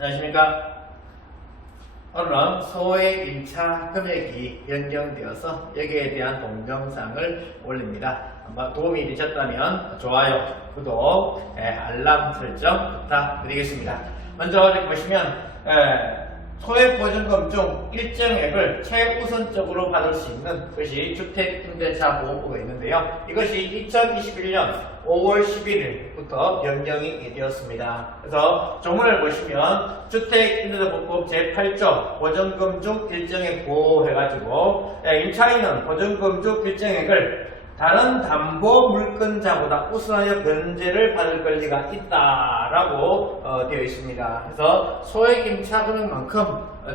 안녕하십니까. 오늘은 소액 임차 금액이 변경되어서 여기에 대한 동영상을 올립니다. 한번 도움이 되셨다면 좋아요, 구독, 알람 설정 부탁드리겠습니다. 먼저 이렇게 보시면 소액 보증금 중 일정액을 최우선적으로 받을 수 있는 것이 주택임대차 보호법에 있는데요. 이것이 2021년 5월 11일부터 변경이 되었습니다. 그래서 조문을 보시면 주택임대차보호법 제8조 보증금 중 일정액 보호해가지고 임차인은 보증금 중 일정액을 다른 담보 물건자보다 우선하여 변제를 받을 권리가 있다라고 되어 있습니다. 그래서 소액 임차 금액만큼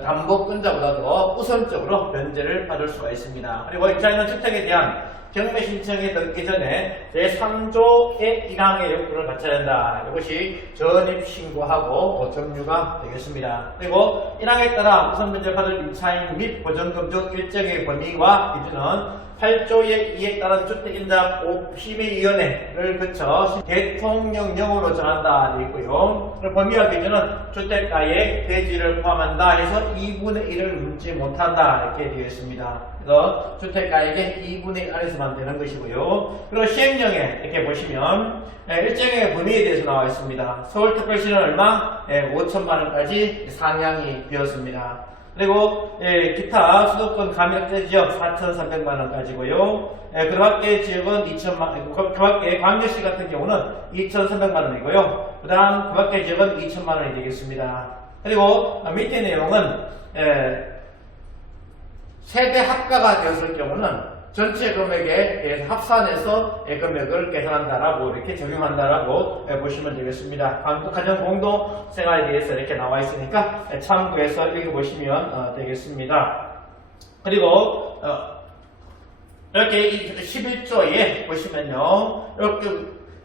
담보권자보다도 우선적으로 변제를 받을 수가 있습니다. 그리고 임차인은 주택에 대한 경매 신청에 등기 전에 제3조의 1항의 요건을 갖춰야 한다. 이것이 전입신고하고 점유가 되겠습니다. 그리고 1항에 따라 우선 변제를 받을 임차인 및 보증금 중 일정의 범위와 기준은 8조의 2에 따른 주택임대차 심의위원회를 거쳐 대통령령으로 정한다 되어 있고요. 범위와 기준은 주택가액 대지를 포함한다 해서 2분의 1을 넘지 못한다 이렇게 되어 있습니다. 그래서 주택가액의 2분의 1 안에서만 되는 것이고요. 그리고 시행령에 이렇게 보시면 일정의 범위에 대해서 나와 있습니다. 서울특별시는 얼마? 5천만원까지 상향이 되었습니다. 그리고 기타 수도권 가맹세 지역 4,300만원까지고요. 그 밖의 지역은 2천만, 그 밖의 광역시 같은 경우는 2,300만원이고요. 그 다음 그 밖의 지역은 2천만원이 되겠습니다. 그리고 밑에 내용은 세대 합가가 되었을 경우는 전체 금액에 대해서 합산해서 금액을 계산한다라고 이렇게 적용한다라고 보시면 되겠습니다. 가정 공동 생활에 대해서 이렇게 나와 있으니까 참고해서 읽어보시면 되겠습니다. 그리고 이렇게 11조에 보시면요, 이렇게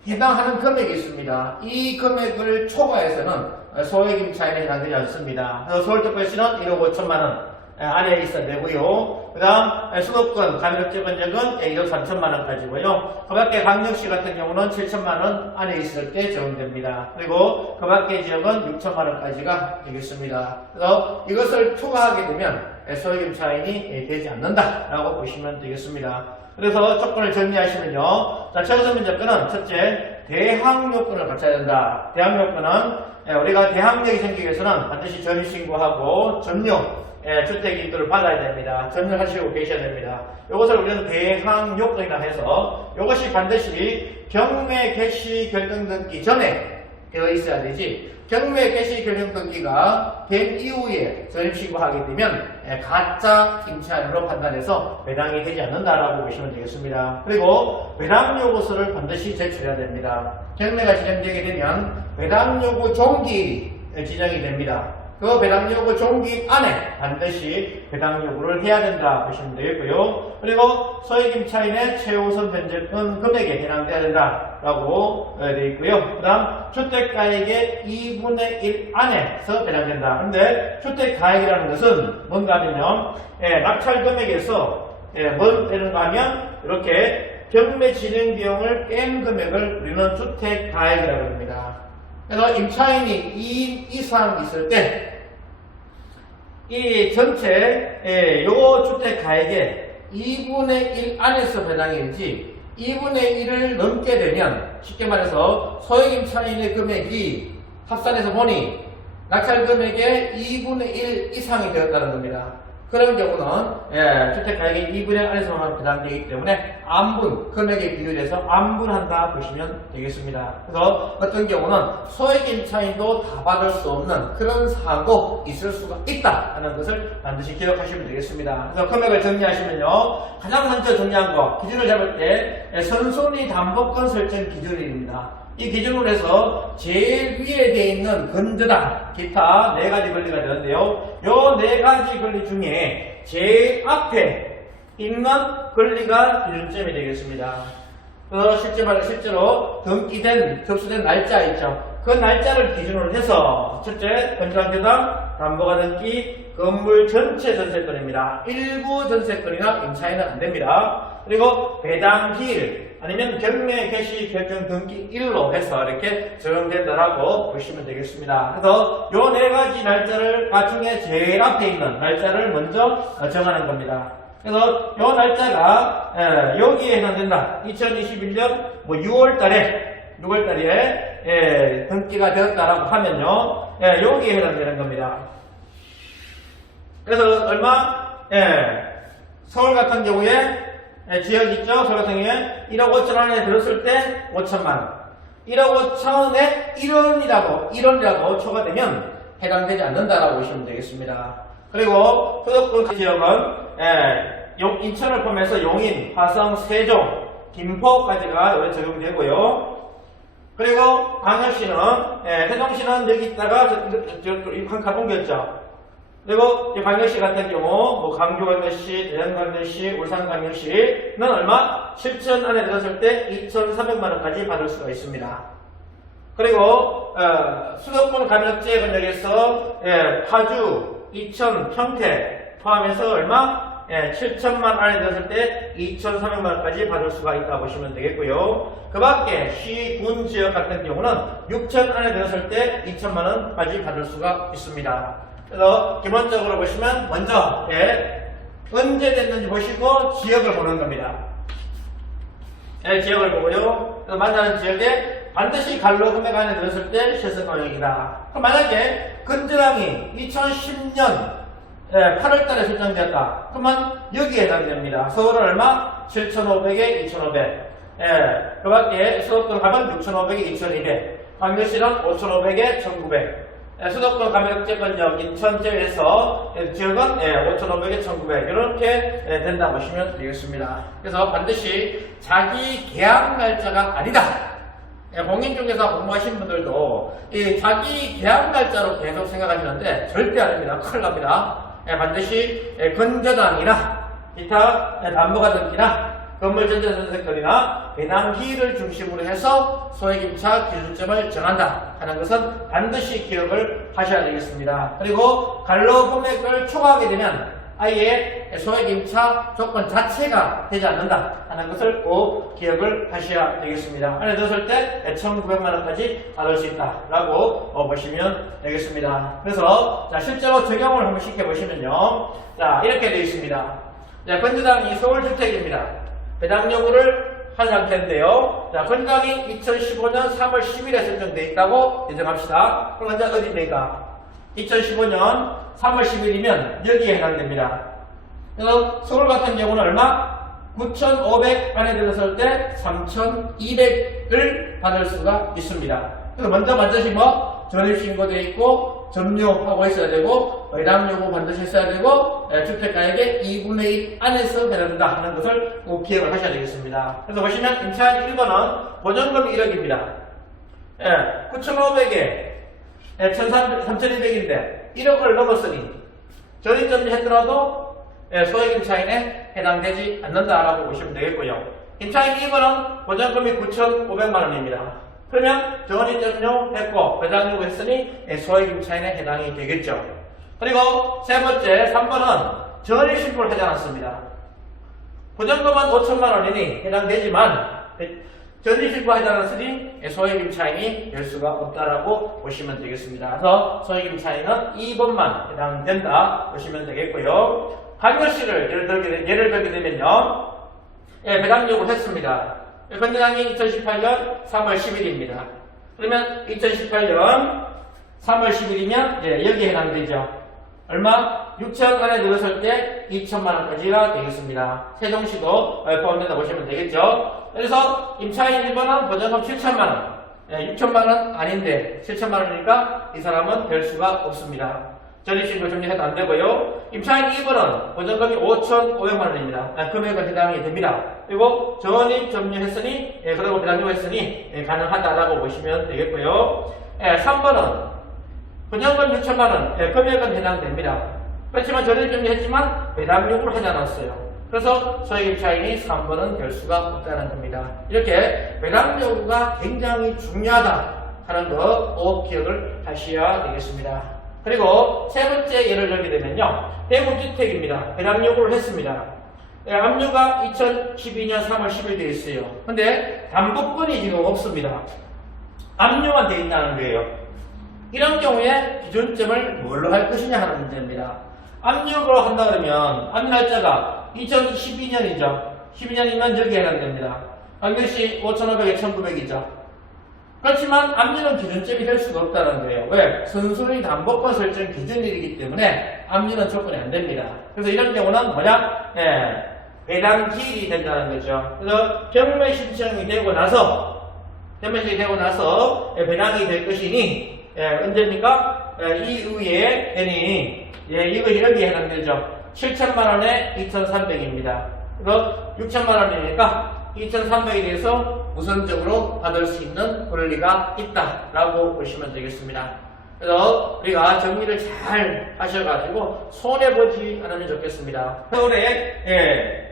해당하는 금액이 있습니다. 이 금액을 초과해서는 소액 임차인에 해당되지 않습니다. 그래서 서울특별시는 1억 5천만원 안에 있어야 되고요. 그 다음 수도권 가맹지역은 1억 3천만원까지고요. 그 밖에 광역시 같은 경우는 7천만원 안에 있을 때 적용됩니다. 그리고 그 밖의 지역은 6천만원까지가 되겠습니다. 그래서 이것을 초과하게 되면 소액 임차인이 되지 않는다라고 보시면 되겠습니다. 그래서 조건을 정리하시면요. 자, 최우선 조건은 첫째, 대항 요건을 갖춰야 된다. 대항 요건은 우리가 대항력이 생기기 위해서는 반드시 전입신고하고 점유 주택 인도를 받아야 됩니다. 점유하시고 계셔야 됩니다. 이것을 우리는 대항 요건이라 해서 이것이 반드시 경매 개시 결정 등기 전에 되어 있어야 되지, 경매 개시 결정 등기가 된 이후에 전입신고하게 되면 가짜 임차인으로 판단해서 배당이 되지 않는다라고 보시면 되겠습니다. 그리고 배당 요구서를 반드시 제출해야 됩니다. 경매가 진행되게 되면 배당 요구 종기일이 지정이 됩니다. 그 배당 요구 종기 안에 반드시 배당 요구를 해야 된다 보시면 되겠고요. 그리고 소액 임차인의 최우선 변제권 금액에 해당돼야 된다라고 되어 있고요. 그 다음 주택가액의 2분의 1 안에서 배당된다. 근데 주택가액이라는 것은 뭔가 하면요, 낙찰 금액에서 뭘 빼는가 하면 이렇게 경매 진행 비용을 뺀 금액을 우리는 주택가액이라고 합니다. 그래서 임차인이 2인 이상 있을 때 이 전체 요 주택 가액의 2분의 1 안에서 배당이 되지 2분의 1을 넘게 되면, 쉽게 말해서 소액 임차인의 금액이 합산해서 보니 낙찰 금액의 2분의 1 이상이 되었다는 겁니다. 그런 경우는 주택 가액의 2분의 1 안에서만 배당되기 때문에 안분, 금액에 비율해서 안분한다 보시면 되겠습니다. 그래서 어떤 경우는 소액 임차인도 다 받을 수 없는 그런 사항도 있을 수가 있다 하는 것을 반드시 기억하시면 되겠습니다. 그래서 금액을 정리하시면요, 가장 먼저 중요한 거, 기준을 잡을 때 선순위 담보권 설정 기준입니다. 이 기준으로 해서 제일 위에 되어 있는 건전한 기타 4가지 권리가 되는데요. 요 4가지 권리 중에 제일 앞에 있는 권리가 기준점이 되겠습니다. 그래서 실제로 등기된, 접수된 날짜 있죠. 그 그 날짜를 기준으로 해서 첫째, 건조한대당 담보가등기 건물 전체 전세권입니다. 일부 전세권이나 임차인은 안 됩니다. 그리고 배당기일 아니면 경매 개시 결정 등기 일로 해서 이렇게 적용된다라고 보시면 되겠습니다. 그래서 요 네 가지 날짜를 가중에 제일 앞에 있는 날짜를 먼저 정하는 겁니다. 그래서 요 날짜가 여기에 해당된다. 2021년 6월달에 등기가 되었다라고 하면요, 여기에 해당되는 겁니다. 그래서 얼마? 서울 같은 경우에 지역 있죠? 서울 같은 경우에 1억 5천 원에 들었을 때 5천만 원. 1억 5천 원에 1원이라고 초과되면 해당되지 않는다라고 보시면 되겠습니다. 그리고 소득권 지역은 인천을 포함해서 용인, 화성, 세종, 김포까지가 여기 적용되고요. 그리고 광역시는 세종시는 여기 있다가 한 칸 옮겼죠. 그리고 이 광역시 같은 경우 뭐 광주광역시, 대전광역시, 울산광역시는 얼마? 7천 안에 들었을 때 2,400만 원까지 받을 수가 있습니다. 그리고 수도권 감염제 권역에서 파주, 이천, 평택 포함해서 얼마? 7천만 안에 들었을 때 2,300만 원까지 받을 수가 있다고 보시면 되겠고요. 그 밖에 시, 군 지역 같은 경우는 6천 안에 들었을 때 2천만 원까지 받을 수가 있습니다. 그래서 기본적으로 보시면 먼저 언제 됐는지 보시고 지역을 보는 겁니다. 지역을 보고요. 그래서 만나는 지역에 반드시 갈로 금액 안에 들었을 때 실습광역이다. 그럼 만약에 건조량이 2010년 8월달에 설정되었다. 그러면 여기에 해당됩니다. 서울은 얼마? 7,500에 2,500. 그 밖에 수도권 가면 6,500에 2,200. 광역시는 5,500에 1,900. 수도권 감액제권역 인천제에서 지역은 5,500에 1,900 이렇게 된다 보시면 되겠습니다. 그래서 반드시 자기 계약 날짜가 아니다. 공인중개사 공부하신 분들도 이 자기 계약 날짜로 계속 생각하시는데 절대 아닙니다. 큰일 납니다. 반드시 건조당이나 기타 담보가등기나 건물 전체 전세권이나 배당기일을 중심으로 해서 소액임차 기준점을 정한다 하는 것은 반드시 기억을 하셔야 되겠습니다. 그리고 갈로 금액을 초과하게 되면 아예 소액임차 조건 자체가 되지 않는다 하는 것을 꼭 기억을 하셔야 되겠습니다. 안에 들었을 때 1,900만 원까지 받을 수 있다라고 보시면 되겠습니다. 그래서 자, 실제로 적용을 한번 시켜보시면요, 자, 이렇게 되어 있습니다. 자, 건조당이 서울주택입니다. 배당 요구를 한 상태인데요. 자, 건조당이 2015년 3월 10일에 설정되어 있다고 예정합시다. 그럼 현재 어디입니까? 2015년 3월 10일이면 여기에 해당됩니다. 그래서 서울 같은 경우는 얼마? 9,500 안에 들었을 때 3,200을 받을 수가 있습니다. 그래서 먼저 반드시 전입신고되어 있고 점유하고 있어야 되고 배당 요구 반드시 있어야 되고 주택가액의 2분의 1 안에서 해당된다 하는 것을 꼭 기억을 하셔야 되겠습니다. 그래서 보시면 임차인 1번은 보전금이 1억입니다. 9,500에 3,200인데 1억을 넘었으니 전입점유 했더라도 소액 임차인에 해당되지 않는다라고 보시면 되겠고요. 임차인 2번은 보전금이 9,500만 원입니다. 그러면 전입점유 했고 배당 요구 했으니 소액 임차인에 해당이 되겠죠. 그리고 세 번째 3번은 전입신고를 하지 않았습니다. 보전금은 5천만 원이니 해당되지만 전입신고 하지 않았으니 소액임차인이 될 수가 없다라고 보시면 되겠습니다. 그래서 소액임차인은 2번만 해당된다 보시면 되겠고요. 광역시를 예를 들게 되면요, 배당 요구를 했습니다. 건조당이 2018년 3월 10일입니다. 그러면 2018년 3월 10일이면 여기에 해당되죠. 얼마? 6천 안에 들었을 때 2천만 원까지가 되겠습니다. 세종시도 포함된다 보시면 되겠죠. 그래서 임차인 1번은 보전금 7천만 원, 6천만 원 아닌데 7천만 원이니까 이 사람은 될 수가 없습니다. 전입신고 정리해도 안 되고요. 임차인 2번은 보전금이 5,500만 원입니다. 금액은 해당이 됩니다. 그리고 전입 점유했으니 그리고 배당료 했으니 가능하다라고 보시면 되겠고요. 3번은 보전금 6천만 원, 금액은 해당됩니다. 그렇지만 전입 점유했지만 배당 요구를 하지 않았어요. 그래서 소액임차인이 3번은 될 수가 없다는 겁니다. 이렇게 배당 요구가 굉장히 중요하다 하는 거 꼭 기억을 하셔야 되겠습니다. 그리고 세 번째 예를 들게 되면요. 대구주택입니다. 배당 요구를 했습니다. 압류가 2012년 3월 10일 되어 있어요. 근데 담보권이 지금 없습니다. 압류만 되어 있다는 거예요. 이런 경우에 기준점을 뭘로 할 것이냐 하는 문제입니다. 압류로 한다 그러면 압류 날짜가 2012년이죠. 12년이면 저기에 해당됩니다. 이것이 5,500에 1,900이죠. 그렇지만 압류는 기준점이 될 수가 없다는 거예요. 왜? 순순히 담보권 설정 기준일이기 때문에 압류는 조건이 안 됩니다. 그래서 이런 경우는 뭐냐? 배당 기일이 된다는 거죠. 그래서 경매 신청이 되고 나서 배당이 될 것이니 언제입니까? 이후에 되니 이것이 여기에 해당되죠. 7천만 원에 2,300입니다. 그래서 6천만 원이니까 2,300에 대해서 우선적으로 받을 수 있는 권리가 있다라고 보시면 되겠습니다. 그래서 우리가 정리를 잘 하셔가지고 손해보지 않으면 좋겠습니다. 서울에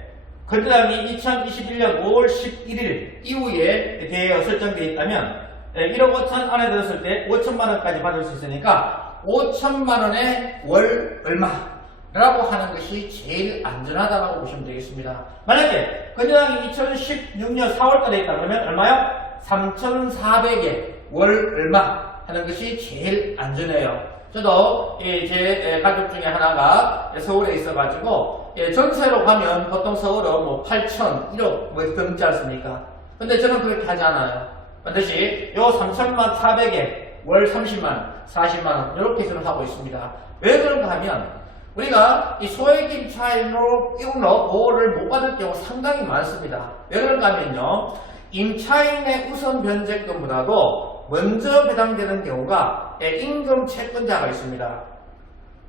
건조장이 2021년 5월 11일 이후에 대여 설정되어 있다면 1억 5천 안에 들었을 때 5천만 원까지 받을 수 있으니까 5천만 원에 월 얼마라고 하는 것이 제일 안전하다고 보시면 되겠습니다. 만약에 건조장이 2016년 4월 달에 있다 그러면 얼마요? 3,400에 월 얼마 하는 것이 제일 안전해요. 저도 제 가족 중에 하나가 서울에 있어가지고 전세로 가면 보통 서울은 뭐 8천, 1억 뭐 넘지 않습니까? 근데 저는 그렇게 하지 않아요. 반드시 요 3,400에 월 30만, 40만원 이렇게 저는 하고 있습니다. 왜 그런가 하면 우리가 이 소액 임차인으로 5월을 못 받을 경우 상당히 많습니다. 왜 그런가 하면요. 임차인의 우선 변제금보다도 먼저 배당되는 경우가 임금 채권자가 있습니다.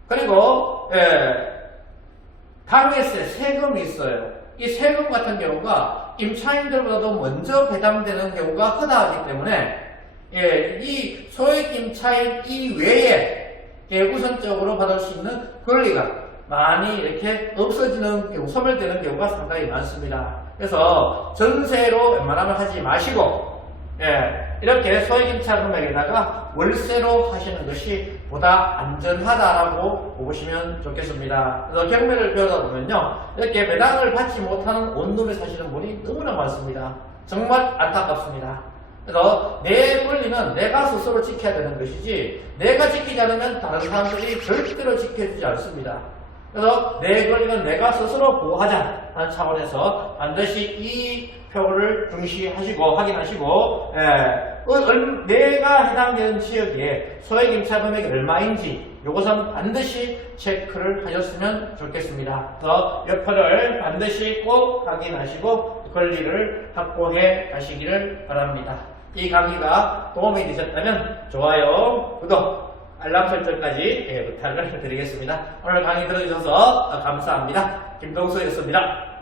그리고 방해세, 세금이 있어요. 이 세금 같은 경우가 임차인들보다도 먼저 배당되는 경우가 흔하기 때문에 이 소액 임차인 이외에 우선적으로 받을 수 있는 권리가 많이 이렇게 없어지는 경우, 소멸되는 경우가 상당히 많습니다. 그래서 전세로 웬만하면 하지 마시고 이렇게 소액임차 금액에다가 월세로 하시는 것이 보다 안전하다라고 보시면 좋겠습니다. 그래서 경매를 배우다 보면요, 이렇게 배당을 받지 못하는 원룸에 사시는 분이 너무나 많습니다. 정말 안타깝습니다. 그래서 내 권리는 내가 스스로 지켜야 되는 것이지 내가 지키지 않으면 다른 사람들이 절대로 지켜주지 않습니다. 그래서 내 권리는 내가 스스로 보호하자 하는 차원에서 반드시 이 표를 중시하시고 확인하시고 내가 해당되는 지역에 소액 임차 금액이 얼마인지 이것은 반드시 체크를 하셨으면 좋겠습니다. 그래서 이 표를 반드시 꼭 확인하시고 권리를 확보해 가시기를 바랍니다. 이 강의가 도움이 되셨다면 좋아요, 구독, 알람 설정까지 부탁을 드리겠습니다. 오늘 강의 들어주셔서 감사합니다. 김동수였습니다.